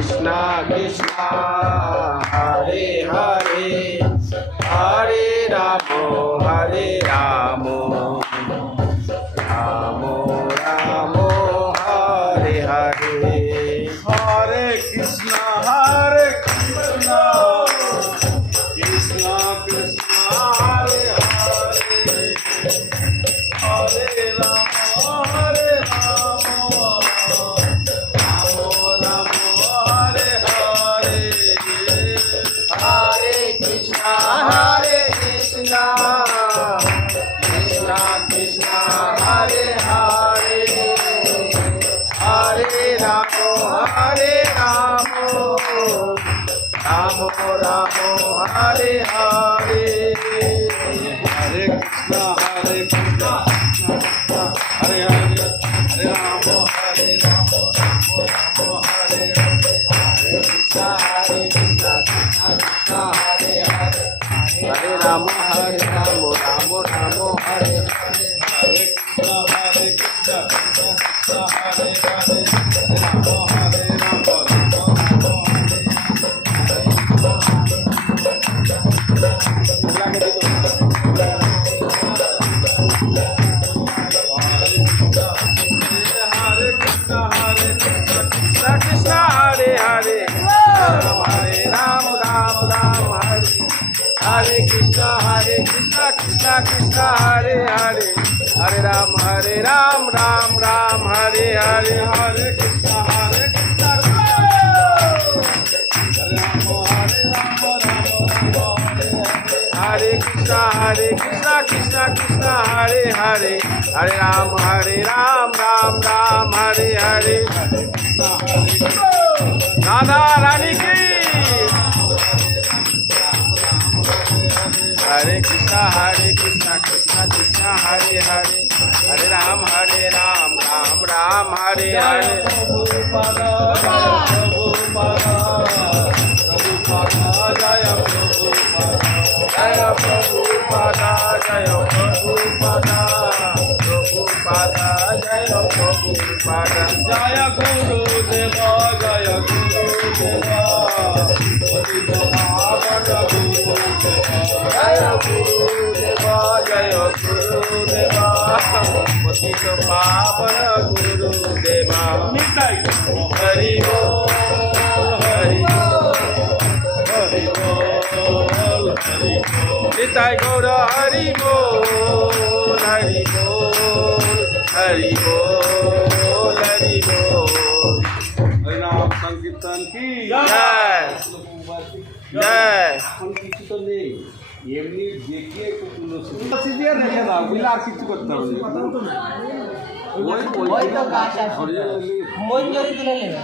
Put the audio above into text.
Krishna Krishna Hare Hare Hare Ramo Hare Ramo Ramo Ramo Hare Hare Hare Krishna Krishna Krishna Hare Hare Hare Rama Hare Rama Ramo Ramo Hare Hare Hare Krishna Krishna Krishna Hare Hare Hare Ramo Hare Ramo Ramo Ramo Hare Hare Hare Krishna Krishna Hare Hare Hare Rama Hare Rama Ramo Ramo Hare Hare Krishna Krishna Krishna Hare Hare Hare Ramo Hare Ramo Ramo Ramo Hare Hare Hare Krishna Krishna Krishna Hare Hare Hare Rama Hare Rama Rama Rama Hare Hare Krishna Krishna Krishna Hare Hare Hare Ramo Ramo Ramo Hare Hare Krishna Krishna Krishna Hare Hare Hare Ram Ram Ram Hare Hare Hare Krishna Hare Rama Hare Rama Rama Rama Hare Hare Krishna Krishna Hare Hare Hare Ram Ram Ram Hare Hare Radha Rani ki Hare Krishna Krishna Krishna Hare Hare Hare Ram Ram Ram Hare Hare Prabhupada Jaya Prabhupada Jaya Prabhupada Prabhupada Jaya Prabhupada Jaya Guru Deva Jaya Guru Deva Patita Pavana Guru Deva Jaya Guru Deva Jaya Guru Deva Patita Pavana Guru Deva Nitai Hari Bol Hari Bol Hari Bol Hari Bol Nitai Gaura Hari Bol Hari Bol Hari Bol Hari Bol हरिनाम संकीर्तन की जय जय এখন কিছু তো নেই এমনি দেখিয়ে তুলসী দিয়ে রেখে দাও বুঝলে আর কিছু করতে হবে না। ওই তো গাছ আছে originally মঞ্জরি তুলে নেবে